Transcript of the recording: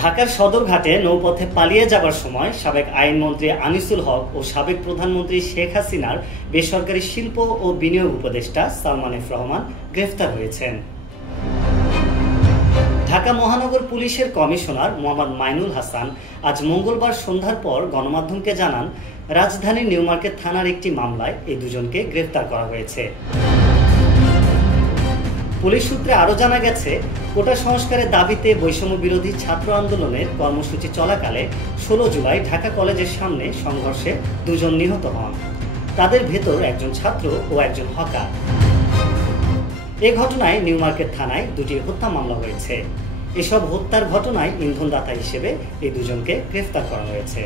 ঢাকার সদরঘাটে নৌপথে পালিয়ে যাবার সময় সাবেক আইনমন্ত্রী আনিসুল হক ও সাবেক প্রধানমন্ত্রী শেখ হাসিনার বেসরকারি শিল্প ও বিনিয়োগ উপদেষ্টা সালমান এফ রহমান গ্রেফতার হয়েছেন। ঢাকা মহানগর পুলিশের কমিশনার মোহাম্মদ মাইনুল হাসান আজ মঙ্গলবার সন্ধ্যার পর গণমাধ্যমকে জানান, রাজধানীর নিউ মার্কেট থানার একটি মামলায় এই দুজনকে গ্রেফতার করা হয়েছে। পুলিশ সূত্রে আরও জানা গেছে, কোটা সংস্কারের দাবিতে বৈষম্য বিরোধী ছাত্র আন্দোলনের কর্মসূচি চলাকালে 16 জুলাই ঢাকা কলেজের সামনে সংঘর্ষে দুজন নিহত হন। তাদের ভেতর একজন ছাত্র ও একজন হকার। এ ঘটনায় নিউ মার্কেট থানায় দুটি হত্যা মামলা হয়েছে। এসব হত্যার ঘটনায় ইন্ধনদাতা হিসেবে এই দুজনকে গ্রেফতার করা হয়েছে।